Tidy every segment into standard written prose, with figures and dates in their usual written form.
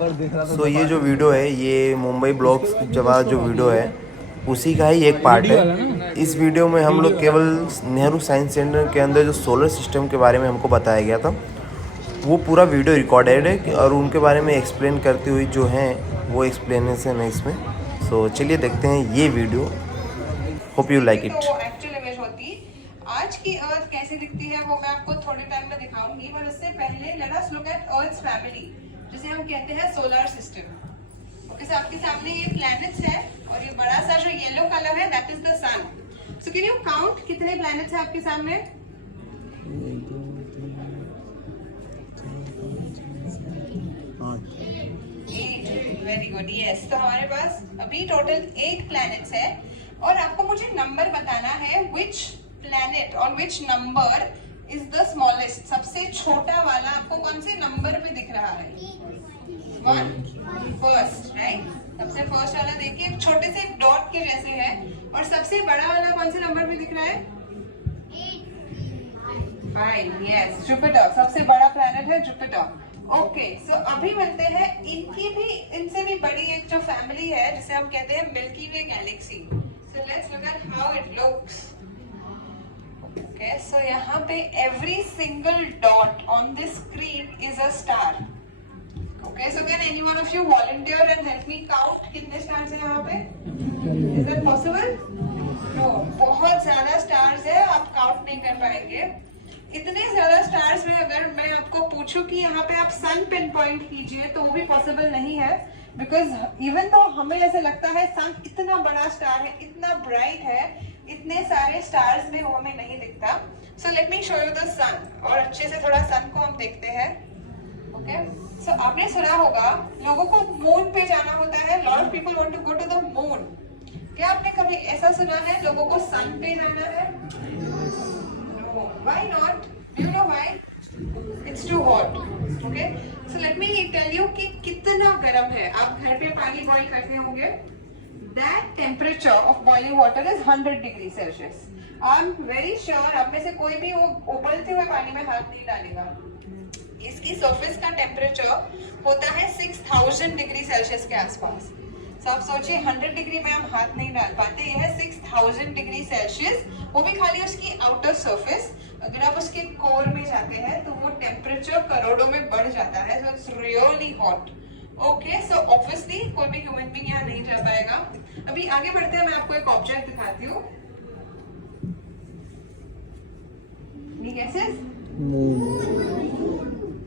सो ये जो वीडियो है ये मुंबई ब्लॉग्स जवा जो वीडियो है उसी का ही एक पार्ट है। इस वीडियो में हम लोग केवल नेहरू साइंस सेंटर के अंदर जो सोलर सिस्टम के बारे में हमको बताया गया था वो पूरा वीडियो रिकॉर्डेड है और उनके बारे में एक्सप्लेन करती हुई जो हैं वो एक्सप्लेनेशन है इसमें। सो चलिए देखते हैं ये video. Hope you like it. Actual image होती आज की अर्थ कैसे दिखती है वो मैं आपको थोड़े टाइम में दिखाऊंगी, पर उससे पहले let us look at earth family जिसे हम कहते हैं सोलर सिस्टम। ओके, सो आपके सामने ये प्लैनेट्स है और ये बड़ा सा जो येलो कलर है that is the sun. So can you count कितने प्लैनेट्स हैं आपके सामने? Very good, yes. तो हमारे पास अभी टोटल 8 प्लैनेट्स है और आपको मुझे नंबर बताना है विच प्लैनेट और which number is the smallest. सबसे छोटा वाला आपको कौन से नंबर पे दिख रहा है? 1, फर्स्ट, राइट। सबसे फर्स्ट वाला देखिए छोटे से डॉट के जैसे है और सबसे बड़ा वाला कौन से नंबर पे दिख रहा है? 5, यस, जुपिटर। सबसे बड़ा प्लैनेट है जुपिटर। ओके, सो अभी मिलते हैं इनसे भी बड़ी एक जो फैमिली है जिसे हम कहते हैं Milky Way galaxy. So let's look at how it looks. Okay, so यहाँ पे every single dot on this screen is a star. Okay, so can any one of you volunteer and help me count कितने stars हैं यहाँ पे? Is that possible? No, बहुत ज्यादा stars है, आप काउंट नहीं कर पाएंगे। इतने ज्यादा स्टार्स में अगर मैं आपको पूछूं कि यहाँ पे आप सन पिन पॉइंट कीजिए तो वो भी पॉसिबल नहीं है, बिकॉज इवन तो हमें ऐसे लगता है सन इतना बड़ा स्टार है, इतना ब्राइट है, इतने सारे स्टार्स में वो हमें नहीं दिखता। So let me show you the sun और अच्छे से थोड़ा सन को हम देखते हैं। ओके, सो आपने सुना होगा लोगों को मून पे जाना होता है, lot of people want to go to the moon. क्या आपने कभी ऐसा सुना है लोगों को सन पे जाना है? Why not? Do you know why? It's too hot. Okay? So let me tell you कि कितना गर्म है। आप घर पे पानी बॉईल करते होंगे। That temperature of boiling water is 100 degree Celsius. I'm very sure आप में से कोई भी वो उबलते हुए पानी में हाथ नहीं डालेगा। इसकी सरफेस का टेम्परेचर होता है 6000 डिग्री सेल्सियस के आसपास। तो आप सोचिए 100 डिग्री में हम हाथ नहीं डाल पाते, यह है 6000 डिग्री सेल्सियस, वो भी खाली उसकी आउटर सरफेस। अगर आप उसके कोर में जाते हैं तो वो टेम्परेचर करोड़ों में बढ़ जाता है। So it's really hot. Okay, so obviously कोई भी ह्यूमन बीइंग यहाँ नहीं जा पाएगा। अभी आगे बढ़ते हैं, मैं आपको एक ऑब्जेक्ट दिखाती हूँ।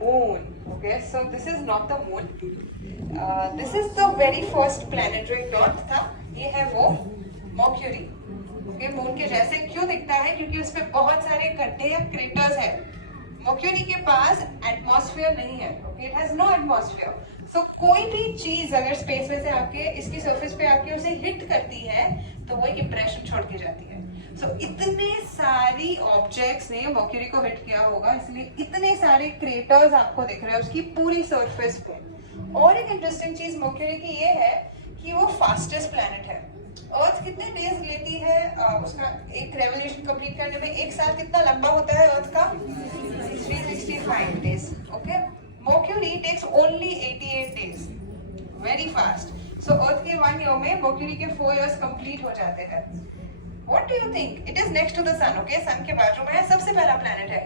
Moon. Okay, so this is not the moon, this is the very first planet जो एक डॉट था, ये है वो मर्क्यूरी। ओके, मून के जैसे क्यों दिखता है? क्योंकि उस पे बहुत सारे गड्ढे या क्रेटर्स है। मर्क्यूरी के पास एटमॉस्फेयर नहीं है। Okay, it has no atmosphere. So कोई भी चीज अगर स्पेस में से आके इसकी सरफेस पे आके उसे हिट करती है तो वो एक इंप्रेशन छोड़ के जाती है। सो इतने सारी ऑब्जेक्ट्स ने मर्क्यूरी को हिट किया होगा, इसलिए इतने सारे क्रेटर्स आपको दिख रहे हैं उसकी पूरी सरफेस पे। और एक इंटरेस्टिंग चीज मर्क्यूरी की ये है कि वो फास्टेस्ट प्लैनेट है। अर्थ कितने डेज लेती है उसका एक रेवोल्यूशन कंप्लीट करने में? एक साल कितना लंबा होता है अर्थ का? 365 days. Okay, Mercury takes only 88 days, very fast. So earth के 1 ईयर में मर्क्यूरी के 4 इयर्स कंप्लीट हो जाते हैं। What do you think? It is next to the sun. Okay, sun के बाजू में है, सबसे पहला planet है।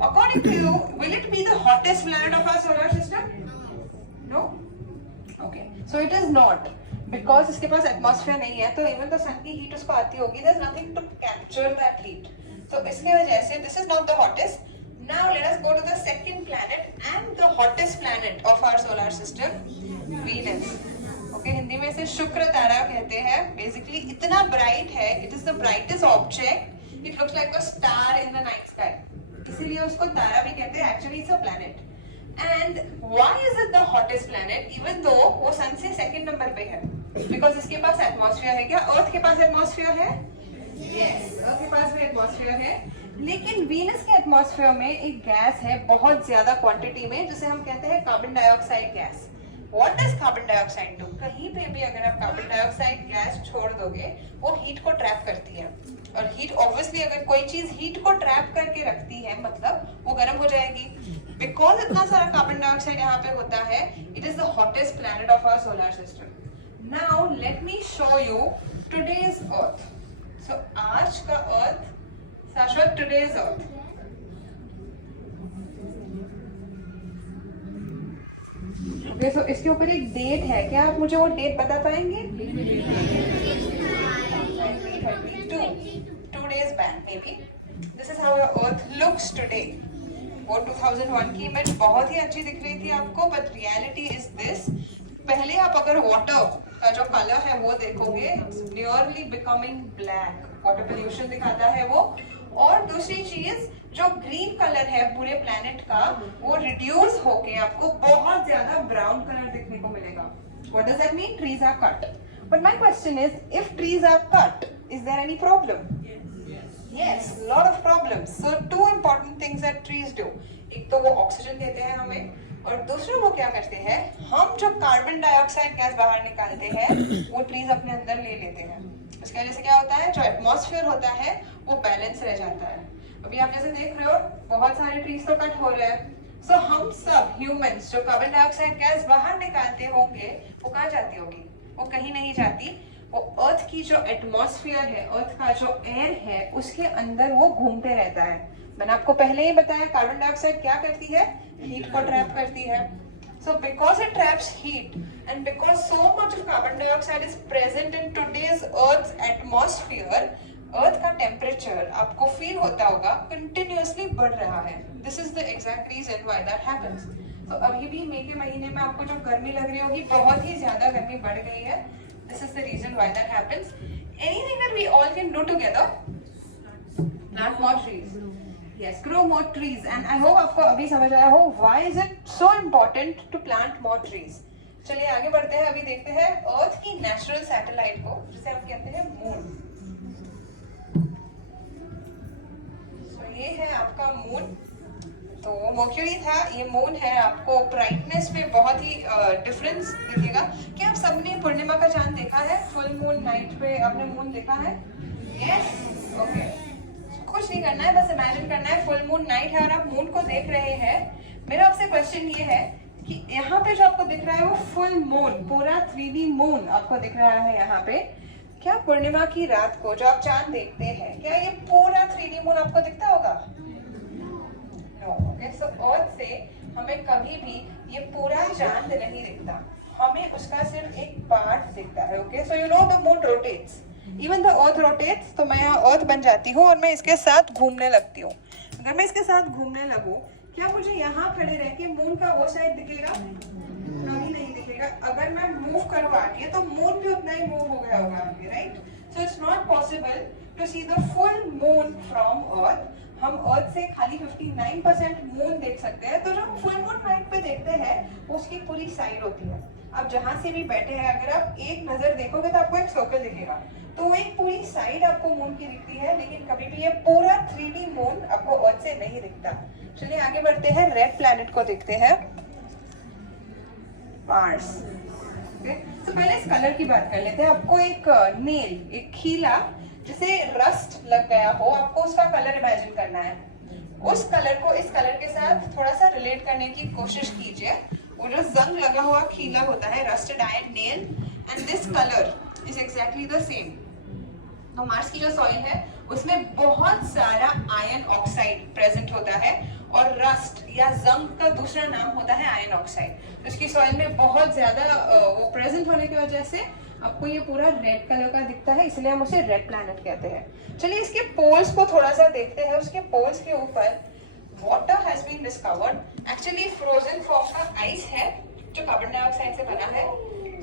According to you, will it be the hottest planet of our solar system? No. Okay, so it is not, because इसके पास atmosphere नहीं है, तो even the sun की heat उसको आती होगी, there's nothing to capture that heat. तो इसकी वजह से this is not the hottest. Now let us go to the second planet and the hottest planet of our solar system, Venus. Okay, Hindi में इसे शुक्र तारा कहते हैं। बेसिकली इतना ब्राइट है, it is the brightest object, it looks like a star in the night sky, इसीलिए उसको तारा भी कहते हैं। Actually it's a planet. And why is it the hottest planet even though वो सन से सेकंड नंबर पे है? बिकॉज इसके पास एटमॉस्फेयर है। क्या अर्थ के पास एटमॉस्फेयर है? यस, अर्थ के पास भी एटमॉस्फेयर है, लेकिन वीनस के एटमॉस्फेयर में एक गैस है बहुत ज्यादा क्वांटिटी में जिसे हम कहते हैं carbon dioxide gas. What does carbon dioxide do? कहीं पे भी अगर आप कार्बन डाइऑक्साइड गैस छोड़ दोगे वो हीट को ट्रैप करती है, और हीट ऑब्वियसली अगर कोई चीज हीट को ट्रैप करके रखती है मतलब वो गर्म हो जाएगी। बिकॉज इतना सारा कार्बन डाइऑक्साइड यहाँ पे होता है, it is the hottest hottest planet of our solar system. Now let me show you today's Earth. So आज का Earth, शाश्वत today's Earth. Okay, so इसके ऊपर एक डेट है, क्या आप मुझे वो डेट बता पाएंगे? 2 days back maybe. This is how our Earth looks today. वो 2001 की इमेज बहुत ही अच्छी दिख रही थी आपको, but reality is this. पहले आप अगर वाटर का जो कलर है वो देखोगे, it's nearly becoming black. Water pollution दिखाता है वो. और दूसरी चीज जो ग्रीन कलर है पूरे प्लेनेट का, वो रिड्यूस होके आपको बहुत ज्यादा ब्राउन कलर देखने को मिलेगा. What does that mean? Trees are cut. But my question is, if trees are cut, is there any problem? Yes, lot of problems. So 2 important things that trees do. एक तो वो oxygen देते हैं हमें, और दूसरा वो क्या करते हैं, हम जो कार्बन डाइऑक्साइड गैस बाहर निकालते हैं वो ट्रीज अपने अंदर ले लेते हैं. इसकी वजह से क्या होता है, जो एटमॉस्फेयर होता है वो बैलेंस रह जाता है. अभी आप जैसे देख रहे हो बहुत सारे ट्रीज तो कट हो रहे हैं. सो हम सब ह्यूमंस जो कार्बन डाइऑक्साइड गैस बाहर निकालते होंगे वो कहाँ जाती होगी? वो कहीं नहीं जाती. वो अर्थ की जो एटमॉस्फेयर है, अर्थ का जो एयर है, उसके अंदर वो घूमते रहता है. मैंने आपको पहले ही बताया कार्बन डाइऑक्साइड क्या करती है, हीट को ट्रैप करती है. So because it traps heat and because so much of carbon dioxide is present in today's Earth's atmosphere, Earth का temperature आपको feel होता होगा continuously बढ़ रहा है. This is the exact reason why that happens. तो अभी भी मई के महीने में आपको जो गर्मी लग रही होगी, बहुत ही ज्यादा गर्मी बढ़ गई है. This is the reason why that happens. Anything that we all can do together, plant more trees. Yes, grow more trees. And I hope आपको अभी समझ आया हो why is it so important to plant more trees. चलिए आगे बढ़ते हैं. अभी देखते हैं अर्थ की नेचुरल सैटेलाइट को, जिसे हम कहते हैं मून. तो ये है आपका मून. तो मर्क्यूरी था, ये मून है. आपको ब्राइटनेस में बहुत ही डिफरेंस दिखेगा. क्या आप सबने पूर्णिमा का चांद देखा है? फुल मून नाइट पे आपने मून देखा है? Yes, okay. कुछ नहीं करना है, बस इमेजिन करना है फुल मून नाइट है और आप मून को देख रहे हैं. मेरा आपसे क्वेश्चन ये है कि यहाँ पे जो आपको दिख रहा है वो फुल मून, पूरा 3D मून आपको दिख रहा है यहाँ पे. क्या पूर्णिमा की रात को जो आप चांद देखते हैं, क्या ये पूरा 3D मून आपको दिखता होगा? नो. ओके, सो अर्थ से हमें कभी भी ये पूरा चांद नहीं दिखता, हमें उसका सिर्फ एक पार्ट दिखता है. Okay, so you know the moon rotates, even the earth rotates. तो मैं यहाँ अर्थ बन जाती हूँ और मैं इसके साथ घूमने लगती हूँ. अगर मैं इसके साथ घूमने लगूँ, क्या मुझे यहाँ खड़े रह के मून का वो साइड दिखेगा? कभी नहीं दिखेगा. अगर मैं मूव करूँ आगे तो मून भी उतना ही मूव हो गया होगा आगे, right? So it's not possible to see the full moon from earth. हम अर्थ से खाली 59% मून देख सकते हैं. तो जो हम फुल मून नाइट पे देखते हैं वो उसकी पूरी साइड होती है. आप जहाँ से भी बैठे हैं, अगर आप एक नजर देखोगे तो आपको एक सर्कल दिखेगा. तो वो एक पूरी साइड आपको मून की दिखती है, लेकिन कभी भी ये पूरा 3D मून आपको अर्थ से नहीं दिखता. चलिए आगे बढ़ते हैं, रेड प्लैनेट को देखते हैं, मार्स. तो पहले इस कलर की बात कर लेते हैं. आपको एक नेल, एक खीला जिसे रस्ट लग गया हो, आपको उसका कलर इमेजिन करना है. उस कलर को इस कलर के साथ थोड़ा सा रिलेट करने की कोशिश कीजिए. वो जो जंग लगा हुआ खीला होता है, rusted iron nail, and this colour is exactly the same. तो मार्स की जो सॉइल है उसमें बहुत सारा आयरन ऑक्साइड प्रेजेंट होता है, और रस्ट या जंग का दूसरा नाम होता है आयरन ऑक्साइड. तो इसकी सॉइल में बहुत ज्यादा वो प्रेजेंट होने की वजह से आपको ये पूरा रेड कलर का दिखता है, इसलिए हम उसे रेड प्लैनेट कहते हैं. चलिए इसके पोल्स को थोड़ा सा देखते हैं. उसके पोल्स के ऊपर water has been discovered. Actually frozen form का आइस है जो कार्बन डाइऑक्साइड से बना है.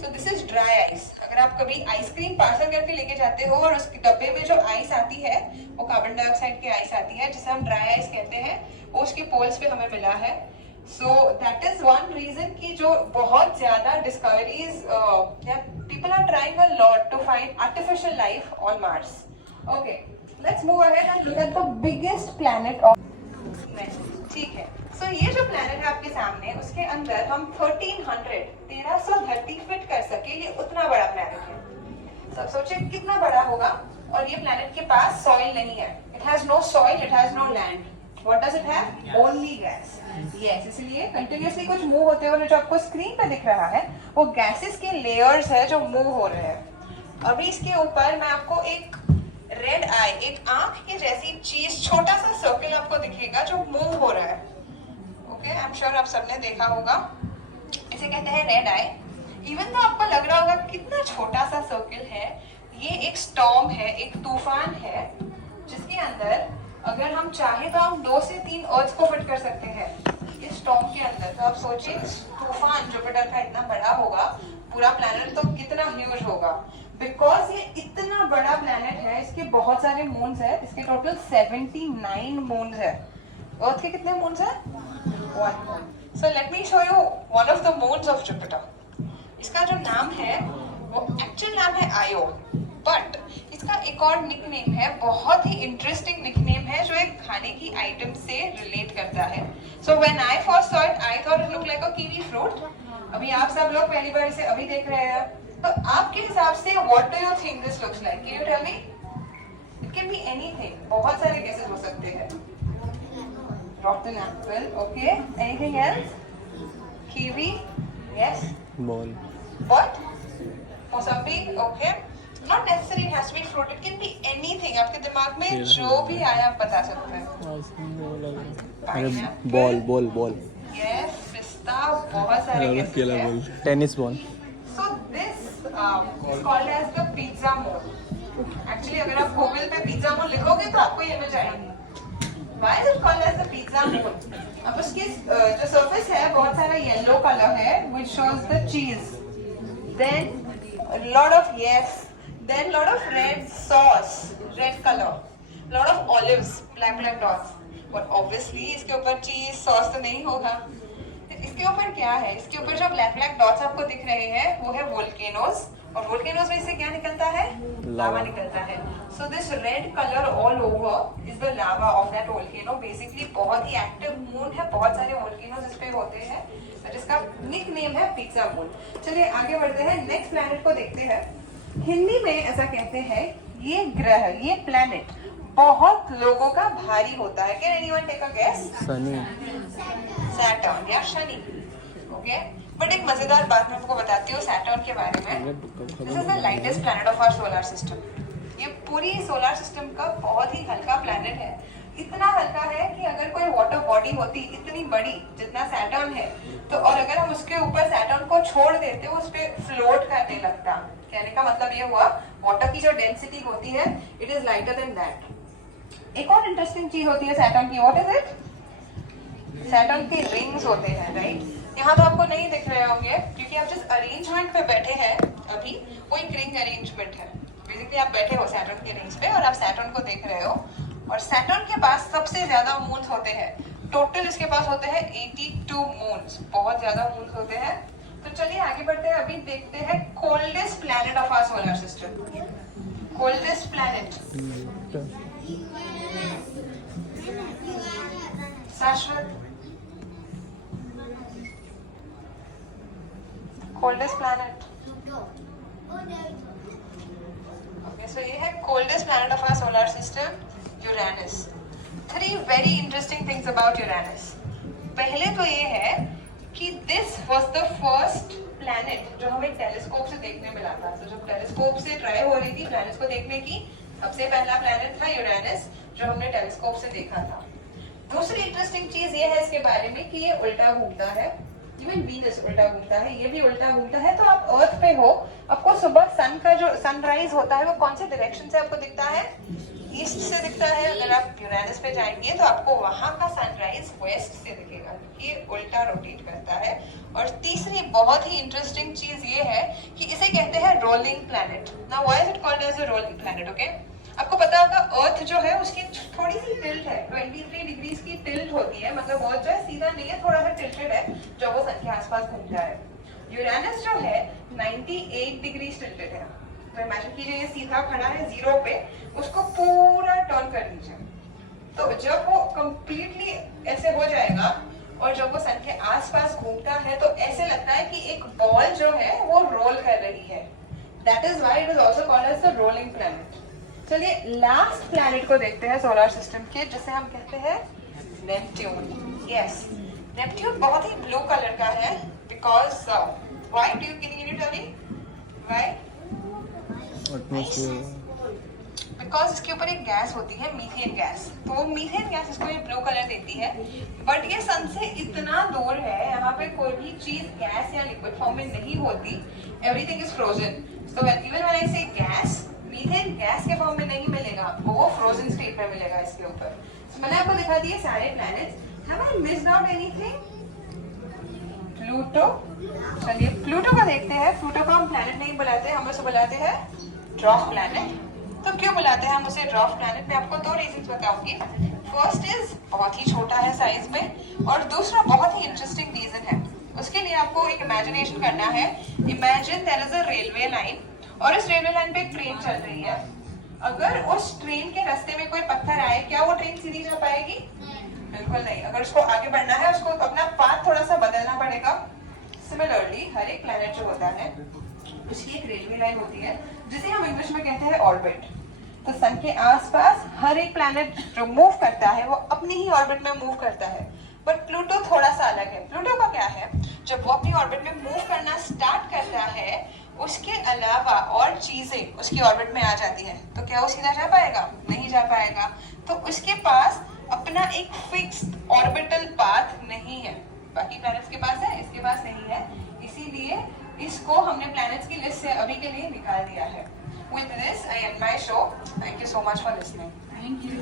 So this is dry ice. अगर आप कभी आइसक्रीम पार्सल करके लेके जाते हो और उसके डब्बे में जो आइस आती है वो कार्बन डाइऑक्साइड की आइस आती है, जिसे हम ड्राई आइस कहते हैं, वो उसके पोल्स पे हमें मिला है. So that is one reason कि जो बहुत ज्यादा discoveries, people are trying a lot to find artificial life on Mars. Okay, let's move ahead and look at the biggest planet of. ठीक है. सो ये जो प्लैनेट है आपके सामने, उसके अंदर हम 1300 धरती फिट कर सके, ये उतना बड़ा प्लैनेट है. सब सोचिए कितना बड़ा होगा. और ये प्लैनेट के पास सॉइल नहीं है. It has no soil, it has no land. What does it have? Only gas. Yes, इसलिए कंटिन्यूअसली कुछ मूव होते हुए जो आपको स्क्रीन पे दिख रहा है वो गैसेस के लेयर्स है जो मूव हो रहे हैं। अभी इसके ऊपर मैं आपको एक रेड आई, एक आंख के जैसी चीज, छोटा सा सर्कल आपको दिखेगा जो मूव हो रहा है। ओके, आई एम श्योर आप सबने देखा होगा, इसे कहते हैं रेड आई। इवन तो आपको लग रहा होगा कितना छोटा सा सर्कल है, ये एक स्टॉर्म है, एक तूफान है, जिसके अंदर अगर हम चाहे तो हम 2 से 3 अर्थ को फिट कर सकते हैं इस स्टॉर्म के अंदर। तो आप सोचिए तूफान जुपिटर का इतना बड़ा होगा, पूरा प्लैनेट तो कितना ह्यूज होगा। बिकॉज ये इतना बड़ा प्लैनेट है, इसके बहुत सारे मून्स है, इसके टोटल 79 मून्स है। अर्थ के कितने मून्स है? 1 moon. So let me show you one of the moons of Jupiter. इसका जो नाम है वो एक्चुअल नाम है आयो, बट इसका एक और निकनेम है, बहुत ही इंटरेस्टिंग निकनेम है, जो एक खाने की आइटम से रिलेट करता है। So when I first saw it I thought it look like a kiwi fruit. अभी आप सब लोग पहली बार इसे अभी देख रहे हैं, तो आपके हिसाब से what do you think this looks like? Can you tell me? It can be anything, बहुत सारे गेसेस हो सकते हैं। Rotten apple, okay, anything else? Kiwi, yes, ball, what? मौसम्बी, okay, not necessary it has to be fruit, it can be anything. आपके दिमाग में जो भी आया आप बता सकते हैं। बॉल बॉल बॉल, यस, पिस्ता, बहुत सारे गेसेस हैं। Tennis ball. So this is called as the pizza mold. Actually, अगर आप Google पे pizza mold लिखोगे तो आपको ये मिल जाएगी। Why is it called as the pizza mold? अब उसकी जो surface है बहुत सारा yellow color है, which shows the cheese. Then a lot of then lot of red sauce, red color. Lot of olives, black dots. But obviously इसके ऊपर cheese sauce तो नहीं होगा। इसके ऊपर क्या है? इसके ऊपर जो ब्लैक डॉट्स आपको दिख रहे हैं वो है वोल्केनोज, और वोल्केनोज में से क्या निकलता है? लावा निकलता है। So this red colour all over is the lava of that volcano. Basically बहुत ही एक्टिव मून है, बहुत सारे वोल्केनोज इस पे होते हैं, जिसका निक नेम है पिज्जा मून। चलिए आगे बढ़ते हैं, नेक्स्ट प्लैनेट को देखते हैं। हिंदी में ऐसा कहते हैं, ये ग्रह, ये प्लैनेट बहुत लोगों का भारी होता है। Can anyone take a guess? Sunny, Saturn या शनि। ओके, बट एक मजेदार बात मैं आपको बताती हूँ सैटर्न के बारे में। This is the lightest planet of our solar system. ये पूरी सोलर सिस्टम का बहुत ही हल्का प्लैनेट है। इतना हल्का है कि अगर कोई वाटर बॉडी होती इतनी बड़ी जितना सैटर्न है, तो और अगर हम उसके ऊपर सैटर्न को छोड़ देते उस पे फ्लोट करने लगता। कहने का मतलब ये हुआ, वाटर की जो डेंसिटी होती है it is lighter than that. एक और इंटरेस्टिंग चीज होती है सैटर्न की, व्हाट इज इट? सैटर्न के रिंग्स होते हैं, राइट? यहाँ तो आपको नहीं दिख रहे होंगे क्योंकि आप जिस अरेंजमेंट पे बैठे हैं अभी वो एक रिंग अरेंजमेंट है। बेसिकली आप बैठे हो सैटर्न के रिंग्स पे और आप सैटर्न को देख रहे हो, और सैटर्न के पास सबसे ज्यादा मून्स होते हैं। टोटल इसके पास होते हैं 82 मून्स, बहुत ज्यादा मून्स होते हैं। तो चलिए आगे बढ़ते हैं, अभी देखते हैं coldest planet of our solar system. Coldest planet, Shashwat, coldest planet. Okay, so ये है coldest planet of our solar system, Uranus. 3 very interesting things about Uranus. पहले तो ये है कि this was the first planet जो हमें टेलीस्कोप से देखने मिला था। तो जब टेलीस्कोप से ट्राई हो रही थी प्लैनेट्स को देखने की, सबसे पहला प्लैनेट था यूरेनस जो हमने टेलीस्कोप से देखा था। दूसरी इंटरेस्टिंग चीज ये है इसके बारे में कि ये उल्टा घूमता है। इवन वीनस उल्टा घूमता है, ये भी उल्टा घूमता है। तो आप अर्थ पे हो, आपको सुबह सन का जो सनराइज होता है वो कौन से डायरेक्शन से आपको दिखता है? ईस्ट से दिखता है। अगर आप यूरेनस पे जाएंगे तो आपको वहां का सनराइज वेस्ट से दिखेगा, ये उल्टा रोटेट करता है। और तीसरी बहुत ही इंटरेस्टिंग चीज ये है कि इसे कहते हैं rolling planet. Now why is it called as a rolling planet? Okay, आपको पता होगा अर्थ जो है उसकी थोड़ी सी टिल्ट है, 23 डिग्रीज की टिल्ट होती है। मतलब अर्थ जो है सीधा नहीं है, थोड़ा सा टिल्टेड है जब वो सन के आसपास घूमता है। यूरेनस जो है 98 डिग्रीज टिल्टेड है। तो इमेजिन कीजिए ये सीधा खड़ा है 0 पे, उसको पूरा टर्न कर लीजिए। तो जब वो कंप्लीटली ऐसे हो जाएगा और जब वो सन के आसपास घूमता है तो ऐसे लगता है कि एक बॉल जो है वो रोल कर रही है। That is why it is also called as the rolling planet. चलिए लास्ट प्लैनेट को देखते हैं सोलर सिस्टम के, जिसे हम कहते हैं नेपट्यून। यस, नेपट्यून बहुत ही ब्लू कलर का है because Why do you can you tell me? Why? Because इसके ऊपर एक गैस होती है मीथेन गैस, तो वो मीथेन गैस इसको ये ब्लू कलर देती है। बट ये सन से इतना दूर है, यहाँ पे कोई भी चीज गैस या लिक्विड फॉर्म में नहीं होती, everything is frozen. So even when I से गैस, मीथेन गैस के फॉर्म में नहीं मिलेगा आपको, वो फ्रोजन स्टेट में मिलेगा इसके ऊपर। so, मैंने आपको दिखा दिए सारे planets. Have I missed out anything? Pluto, चलिए प्लूटो का देखते हैं। प्लूटो को हम प्लैनेट नहीं बुलाते, हम उसे बुलाते हैं ड्वार्फ प्लैनेट। तो क्यों बुलाते हैं हम उसे ड्वार्फ प्लैनेट? मैं आपको दो रीजंस बताऊंगी। फर्स्ट इज बहुत ही छोटा है साइज में, और दूसरा बहुत ही इंटरेस्टिंग रीजन है। उसके लिए आपको एक इमेजिनेशन करना है। Imagine there is a railway line, और इस रेलवे लाइन पे एक ट्रेन चल रही है। अगर उस ट्रेन के रास्ते में कोई पत्थर आए, क्या वो ट्रेन सीधी जा पाएगी? बिल्कुल नहीं। अगर उसको आगे बढ़ना है, उसको अपना पाथ थोड़ा सा बदलना पड़ेगा। सिमिलरली हर एक प्लैनेट जो होता है उसकी एक रेलवे लाइन होती है, जिसे हम इंग्लिश में कहते हैं ऑर्बिट। तो सन के आसपास हर एक प्लैनेट जो मूव करता है वो अपनी ही ऑर्बिट में मूव करता है। बट प्लूटो थोड़ा सा अलग है। प्लूटो का क्या है, जब वो अपनी ऑर्बिट में मूव करना स्टार्ट करता है, उसके अलावा और चीजें उसकी ऑर्बिट में आ जाती हैं, तो क्या वो सीधा जा पाएगा? नहीं जा पाएगा। तो उसके पास अपना एक फिक्स्ड ऑर्बिटल पाथ नहीं है। बाकी प्लैनेट्स के पास है, इसके पास नहीं है। इसीलिए इसको हमने प्लैनेट्स की लिस्ट से अभी के लिए निकाल दिया है। With this, I end my show. Thank you so much for listening. Thank you.